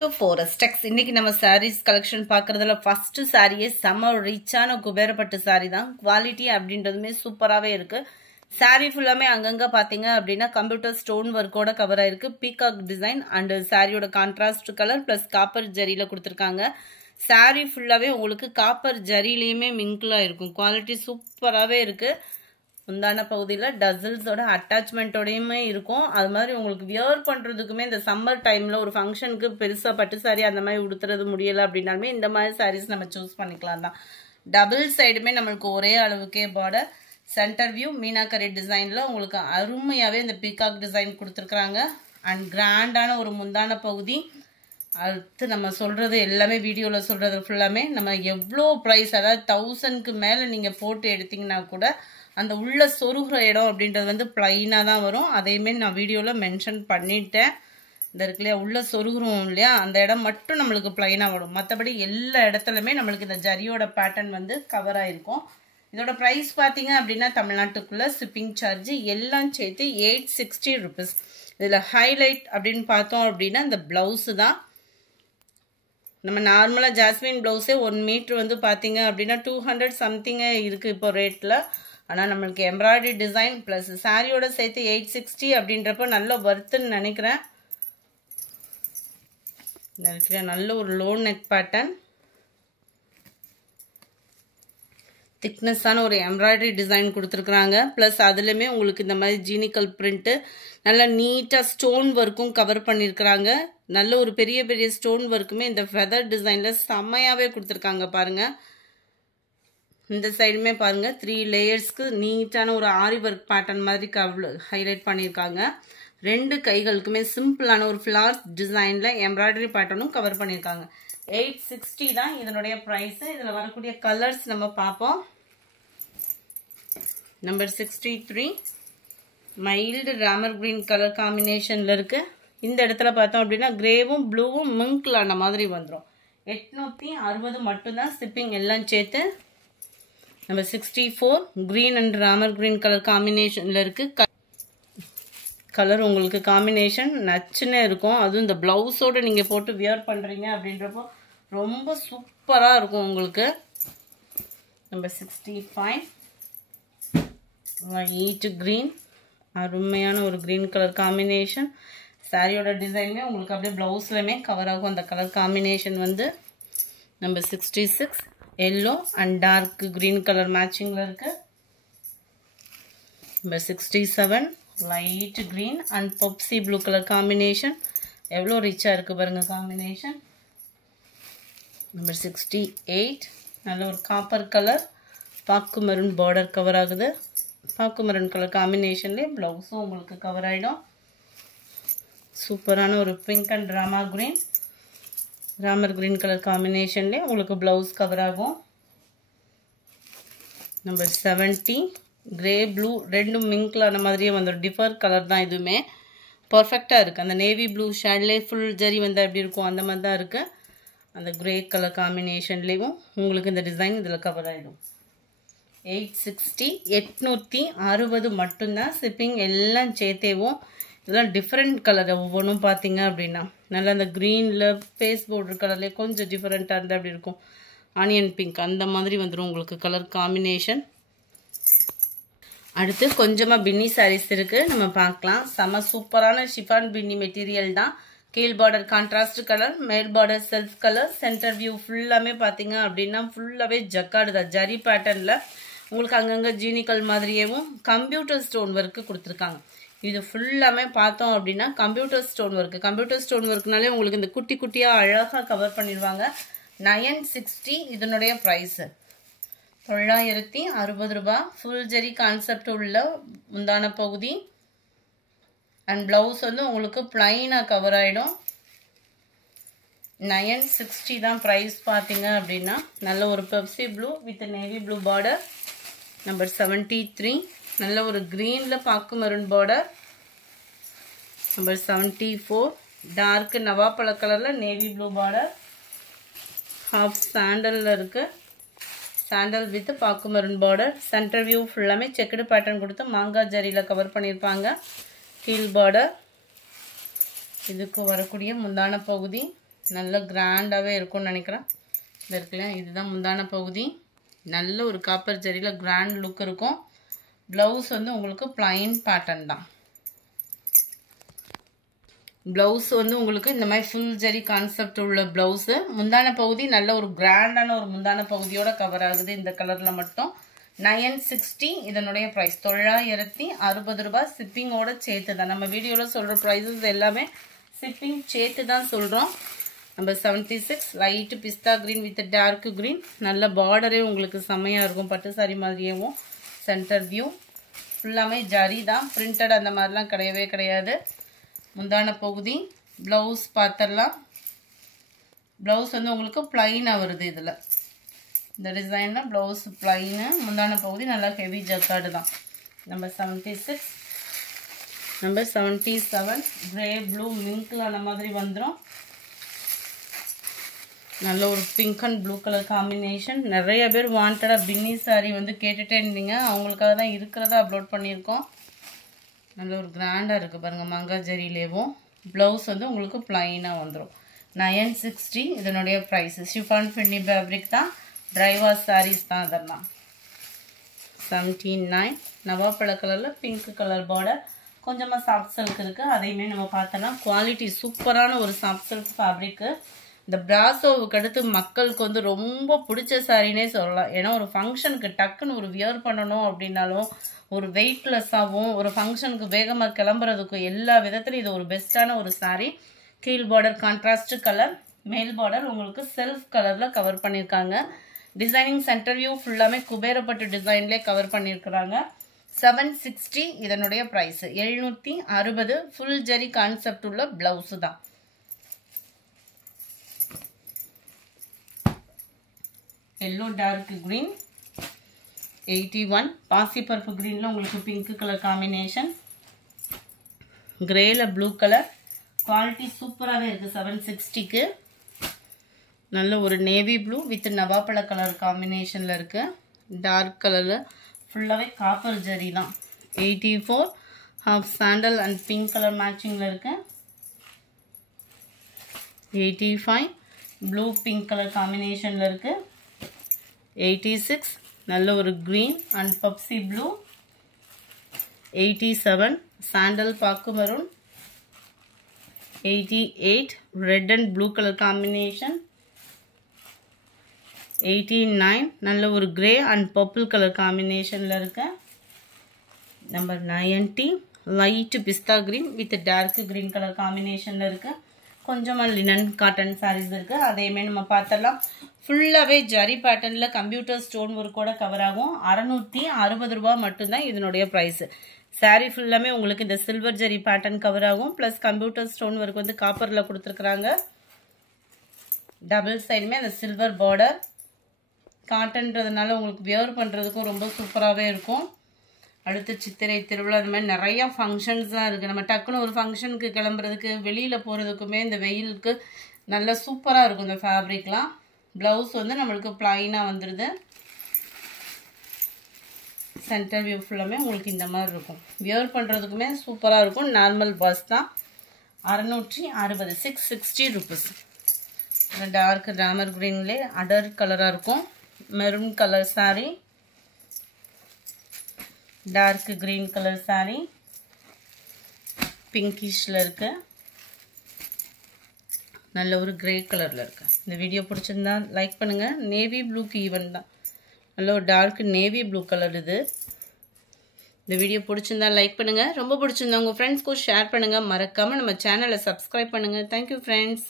Forest Tex இன்னைக்கு நம்ம sarees collection பார்க்கறதுல first saree செம ரிச்சான குபேரப்பட்டு saree தான் குவாலிட்டி அப்படின்றதுமே சூப்பராவே இருக்கு saree ஃபுல்லாமே அங்கங்க பாத்தீங்க அப்படினா கம்ப்யூட்டர் ஸ்டோன் வர்க்கோட கவர் ஆயிருக்கு பீகாக் டிசைன் and சாரியோட கான்ட்ராஸ்ட் கலர் plus காப்பர் ஜரியில கொடுத்திருக்காங்க saree ஃபுல்லாவே உங்களுக்கு காப்பர் ஜரியிலயுமே மிங்கிளா இருக்கும் குவாலிட்டி சூப்பராவே இருக்கு முந்தான பகுதியில டசல்ஸோட அட்டாச்மென்ட்டோடயுமே இருக்கும் அது மாதிரி உங்களுக்கு வியர் பண்றதுக்குமே இந்த சம்மர் டைம்ல ஒரு ஃபங்க்ஷனுக்கு பெருசா பட்டு சாரி அந்த மாதிரி உடுத்துறது முடியல அப்படினாலுமே இந்த மாதிரி சாரீஸ் நம்ம சூஸ் பண்ணிக்கலாம் தான் டபுள் சைடுமே நமக்கு ஒரே அளவுக்கே பார்டர் சென்டர் வியூ மீனாகரி டிசைன்ல உங்களுக்கு அருமையாவே இந்த பீகாக் டிசைன் கொடுத்திருக்காங்க and கிராண்டான ஒரு முந்தான பகுதி அடுத்து நம்ம சொல்றது எல்லாமே வீடியோல சொல்றது ஃபுல்லாமே நம்ம எவ்வளோ பிரைஸ் அதாவது 1000க்கு மேல நீங்க போட்டு எடுத்தீங்கன்னா கூட அந்த உள்ள சொருகுற இடம் அப்படின்றது வந்து ப்ளைனா தான் வரும் அதையுமே நான் வீடியோல மென்ஷன் பண்ணிட்டேன் இந்த இருக்குலையா உள்ள சொருகுறோம் இல்லையா அந்த இடம் மட்டும் நம்மளுக்கு ப்ளைனா வரும் மற்றபடி எல்லா இடத்துலையுமே நம்மளுக்கு இந்த ஜரியோட பேட்டர்ன் வந்து கவர் ஆயிருக்கும் இதோட ப்ரைஸ் பார்த்தீங்க அப்படின்னா தமிழ்நாட்டுக்குள்ள ஷிப்பிங் சார்ஜ் எல்லாம் சேர்த்து 860 rupees இதில் ஹைலைட் அப்படின்னு பார்த்தோம் அப்படின்னா இந்த பிளவுஸு தான் நம்ம நார்மலாக ஜாஸ்மின் ப்ளவுஸே 1 மீட்டர் வந்து பார்த்தீங்க அப்படின்னா 200 சம்திங் இருக்குது இப்போ ரேட்டில் ஆனால் நம்மளுக்கு எம்ப்ராய்டரி டிசைன் ப்ளஸ் சாரியோட சேர்த்து 860 அப்படின்றப்ப நல்ல வர்த்துன்னு நினைக்கிறேன் நல்ல ஒரு லோ நெக் பேட்டர்ன் திக்னஸான ஒரு எம்ப்ராய்டரி டிசைன் கொடுத்துருக்குறாங்க ப்ளஸ் அதுலேயுமே உங்களுக்கு இந்த மாதிரி ஜீனிக்கல் பிரிண்ட்டு நல்லா நீட்டாக ஸ்டோன் ஒர்க்கும் கவர் பண்ணியிருக்கிறாங்க நல்ல ஒரு பெரிய பெரிய ஸ்டோன் ஒர்க்குமே இந்த ஃபெதர் டிசைனில் செம்மையாகவே கொடுத்துருக்காங்க பாருங்கள் இந்த சைடுமே பாருங்க 3 லேயர்ஸ்க்கு நீட்டான ஒரு ஆரி ஒர்க் பேட்டர்ன் மாதிரி ஹைலைட் பண்ணியிருக்காங்க ரெண்டு கைகளுக்குமே சிம்பிளான ஒரு ஃப்ளார்ஸ் டிசைன்ல எம்ப்ராய்டரி பேட்டர்னும் கவர் பண்ணியிருக்காங்க 860 தான் இதனுடைய ப்ரைஸ் இதில் வரக்கூடிய கலர்ஸ் நம்ம பார்ப்போம் number 63 mild Ramar green colour காம்பினேஷன்ல இருக்கு இந்த இடத்துல பார்த்தோம் அப்படின்னா கிரேவும் ப்ளூவும் மிங்கிள் ஆன மாதிரி வந்துடும் 860 மட்டும்தான் ஷிப்பிங் எல்லாம் சேர்த்து number 64 green and Ramar green colour காம்பினேஷன்ல இருக்கு கலர் உங்களுக்கு காம்பினேஷன் நச்சுன்னு இருக்கும் அதுவும் இந்த பிளவுஸோட நீங்க போட்டு வியர் பண்றீங்க அப்படின்றப்போ ரொம்ப சூப்பரா இருக்கும் உங்களுக்கு நம்பர் 65 ஒயிட் கிரீன் அருமையான ஒரு கிரீன் கலர் காம்பினேஷன் சாரியோட டிசைனுமே உங்களுக்கு அப்படியே பிளவுஸ்லயுமே கவர் ஆகும் அந்த கலர் காம்பினேஷன் வந்து number 66 yellow and dark green color matching la irukku number 67 light green and popsy blue color combination evlo rich ah irukku parunga combination number 68 nalla or copper color paakku maroon border cover agudhu paakku maroon color combination le blouse ungalku cover aidum super ana or pink and drama green Ramar green colour காம்பினேஷன்ல உங்களுக்கு blouse cover ஆகும் number 70 grey blue ரெண்டும் மிங்கிளான மாதிரியே வந்துடும் differ colour தான் இதுவுமே பர்ஃபெக்டாக இருக்குது அந்த நேவி ப்ளூ ஷேட்லே ஃபுல் ஜரி வந்தால் எப்படி இருக்கும் அந்த மாதிரி தான் இருக்குது அந்த கிரே கலர் காம்பினேஷன்லேயும் உங்களுக்கு இந்த டிசைன் இதில் கவர் ஆகிடும் 860 மட்டும்தான் ஷிப்பிங் எல்லாம் சேர்த்தேவும் இதெல்லாம் டிஃப்ரெண்ட் கலர் ஒவ்வொன்றும் பார்த்தீங்க அப்படின்னா நல்லா அந்த க்ரீனில் ஃபேஸ் பார்டர் கலர்லேயே கொஞ்சம் டிஃப்ரெண்ட்டாக இருந்தால் அப்படி இருக்கும் ஆனியன் பிங்க் அந்த மாதிரி வந்துடும் உங்களுக்கு கலர் காம்பினேஷன் அடுத்து கொஞ்சமாக பின்னி சாரீஸ் இருக்குது நம்ம பார்க்கலாம் செம சூப்பரான ஷிஃபான் பின்னி மெட்டீரியல் தான் கீழ் பார்டர் கான்ட்ராஸ்ட் கலர் மேல் border self colour centre view ஃபுல்லாமே பார்த்தீங்க அப்படின்னா ஃபுல்லாகவே ஜக்காடு தான் ஜரி பேட்டர்னில் உங்களுக்கு அங்கங்கே ஜீனிக்கல் மாதிரியேவும் கம்ப்யூட்டர் ஸ்டோன் ஒர்க்கு கொடுத்துருக்காங்க இது ஃபுல்லாமே பார்த்தோம் அப்படின்னா கம்ப்யூட்டர் ஸ்டோன் ஒர்க்குனாலே உங்களுக்கு இந்த குட்டி குட்டியாக அழகாக கவர் பண்ணிடுவாங்க 960 இதனுடைய ப்ரைஸு 960 ரூபாய் ஃபுல் ஜெரி கான்செப்ட் உள்ள முந்தான பகுதி அண்ட் ப்ளவுஸ் வந்து உங்களுக்கு பிளைனாக கவர் ஆகிடும் 960 தான் ப்ரைஸ் பார்த்தீங்க அப்படின்னா நல்ல ஒரு Pepsi blue with navy blue border number 73 நல்ல ஒரு கிரீன்ல பாக்கு மெரூன் பார்டர் நம்பர் 74 டார்க் நவாப்பழ கலர்ல நேவி ப்ளூ பார்டர் ஹாஃப் சாண்டல்ல இருக்கு சாண்டல் வித் பாக்கு மெரூன் பார்டர் சென்டர் வியூ ஃபுல்லாமே செக்குடு பேட்டர்ன் கொடுத்து மாங்காய் ஜரியில கவர் பண்ணியிருப்பாங்க கீழ் பார்டர் இதுக்கு வரக்கூடிய முந்தான பகுதி நல்ல கிராண்டாகவே இருக்கும்னு நினைக்கிறேன். இது இருக்குல்ல, இதுதான் முந்தான பகுதி. நல்ல ஒரு காப்பர் ஜரியில் கிராண்ட் லுக் இருக்கும். ப்ளவுஸ் வந்து உங்களுக்கு பிளைன் பேட்டர்ன் தான். ப்ளவுஸ் வந்து உங்களுக்கு இந்த மாதிரி ஃபுல் ஜரி கான்செப்ட் உள்ள ப்ளவுஸு. முந்தான பகுதி நல்ல ஒரு கிராண்டான ஒரு முந்தான பகுதியோட கவர் ஆகுது இந்த கலரில் மட்டும். 960 இதனுடைய ப்ரைஸ் 960 ரூபாய். ஷிப்பிங்கோட சேர்த்து தான். நம்ம வீடியோவில் சொல்கிற ப்ரைஸஸ் எல்லாமே ஷிப்பிங் சேர்த்து தான் சொல்கிறோம். நம்பர் 76 லைட்டு பிஸ்தா க்ரீன் வித் டார்க் க்ரீன். நல்ல பார்டரே உங்களுக்கு செம்மையாக இருக்கும். பட்டு சாரி மாதிரியும் சென்டர் வியூ ஃபுல்லாமே ஜரி தான். பிரிண்டட் அந்த மாதிரிலாம் கிடையவே கிடையாது. முந்தான பகுதி ப்ளவுஸ் பார்த்துடலாம். ப்ளவுஸ் வந்து உங்களுக்கு ப்ளைனாக வருது. இதில் இந்த டிசைனில் ப்ளவுஸ் ப்ளைனு. முந்தான பகுதி நல்லா ஹெவி ஜக்கார்டு தான். நம்பர் 76 நம்பர் 77 கிரே ப்ளூ மிங்க்கில் அந்த மாதிரி வந்துடும். நல்ல ஒரு pink and blue colour combination. நிறைய பேர் வாண்டடாக பின்னி சாரி வந்து கேட்டுகிட்டே இருந்தீங்க. அவங்களுக்காக தான் இருக்கிறத அப்லோட் பண்ணியிருக்கோம். நல்ல ஒரு கிராண்டாக இருக்குது பாருங்கள். மங்கா ஜரிலேவும் ப்ளவுஸ் வந்து உங்களுக்கு ப்ளைனாக வந்துடும். 960 இதனுடைய ப்ரைஸு. ஷிஃபான் ஃபென்னி ஃபேப்ரிக் தான். ட்ரைவாஸ் சாரீஸ் தான் அதெல்லாம். 79 நவாப்பழ கலரில் பிங்க் கலர் பார்டர். கொஞ்சமாக சாஃப்ட் சில்க் இருக்குது. அதையுமே நம்ம பார்த்தோன்னா குவாலிட்டி சூப்பரான ஒரு சாஃப்ட் சில்க் ஃபேப்ரிக்கு. இந்த பிராசோவுக்கு அடுத்து மக்களுக்கு வந்து ரொம்ப பிடிச்ச சாரினே சொல்லலாம். ஏன்னா ஒரு ஃபங்க்ஷனுக்கு டக்குன்னு ஒரு வியர் பண்ணணும் அப்படின்னாலும் ஒரு வெயிட்லெஸ்ஸாகவும் ஒரு ஃபங்க்ஷனுக்கு வேகமாக கிளம்புறதுக்கும் எல்லா விதத்துலையும் இது ஒரு பெஸ்ட்டான ஒரு சாரீ. கீழ் பார்டர் கான்ட்ராஸ்ட் கலர், மேல் பார்டர் உங்களுக்கு செல்ஃப் கலரில் கவர் பண்ணியிருக்காங்க. டிசைனிங் சென்டர் வியூ ஃபுல்லாமே குபேரப்பட்டு டிசைன்லேயே கவர் பண்ணியிருக்கிறாங்க. 760 இதனுடைய ப்ரைஸு. 760 ஃபுல் ஜரி கான்செப்ட் உள்ள ப்ளவுஸு தான். எல்லோ டார்க் கிரீன் 81 பாசிப்பருப்பு கிரீனில் உங்களுக்கு பிங்க் கலர் காம்பினேஷன். கிரேல ப்ளூ கலர். குவாலிட்டி சூப்பராகவே இருக்குது. 760க்கு நல்ல ஒரு நேவி ப்ளூ வித் நவாப்பழ கலர் காம்பினேஷனில் இருக்குது. டார்க் கலரில் ஃபுல்லாகவே காப்பர் ஜரி தான். 84 half sandal and pink colour மேட்சிங்கில் இருக்குது. 85 ப்ளூ பிங்க் கலர் காம்பினேஷனில் இருக்குது. 86 நல்ல ஒரு green and Pepsi blue. 87 sandal பாக்கு maroon. 88 red and blue colour combination. 89 நல்ல ஒரு கிரே அண்ட் பர்பிள் கலர் காம்பினேஷனில் இருக்கு. Number 90 light pista green with dark green colour காம்பினேஷனில் இருக்கு. கொஞ்சமாக லினன் காட்டன் சாரீஸ் இருக்குது. அதையுமே நம்ம பார்த்தலாம். ஃபுல்லாகவே ஜரி பேட்டர்னில் கம்ப்யூட்டர் ஸ்டோன் ஒர்க்கோட கவர் ஆகும். 660 ரூபா மட்டும்தான் இதனுடைய ப்ரைஸு. சாரீ ஃபுல்லாமே உங்களுக்கு இந்த சில்வர் ஜரி பேட்டர்ன் கவர் ஆகும். ப்ளஸ் கம்ப்யூட்டர் ஸ்டோன் ஒர்க் வந்து காப்பரில் கொடுத்துருக்குறாங்க. டபுள் சைடுமே அந்த சில்வர் பார்டர். காட்டன்றதுனால உங்களுக்கு வியர் பண்ணுறதுக்கும் ரொம்ப சூப்பராகவே இருக்கும். அடுத்து சித்திரை திருவிழா அது மாதிரி நிறையா ஃபங்க்ஷன்ஸ் தான் இருக்குது. நம்ம டக்குன்னு ஒரு ஃபங்க்ஷனுக்கு கிளம்புறதுக்கு வெளியில் போகிறதுக்குமே இந்த வெயிலுக்கு நல்லா சூப்பராக இருக்கும் இந்த ஃபேப்ரிக்லாம். ப்ளவுஸ் வந்து நம்மளுக்கு ப்ளைனாக வந்துடுது. சென்டர் வியூ ஃபுல்லாமே உங்களுக்கு இந்த மாதிரி இருக்கும். வியர் பண்ணுறதுக்குமே சூப்பராக இருக்கும். நார்மல் பாஸ் தான். 660 660 ருபீஸ். டார்க் ராமர் க்ரீன்லேயே அடர் கலராக இருக்கும். Maroon colour sari. Dark green colour sari பிங்கிஷ்ல இருக்கு. நல்ல ஒரு கிரே கலர்ல இருக்கு. இந்த வீடியோ பிடிச்சிருந்தா லைக் பண்ணுங்க. நேவி ப்ளூக்கு ஈவன் தான். நல்ல ஒரு டார்க் நேவி ப்ளூ கலர் இது. இந்த வீடியோ பிடிச்சிருந்தா லைக் பண்ணுங்க. ரொம்ப பிடிச்சிருந்தா உங்க ஃப்ரெண்ட்ஸ்க்கு ஷேர் பண்ணுங்க. மறக்காம நம்ம சேனலை சப்ஸ்கிரைப் பண்ணுங்க. Thank you friends.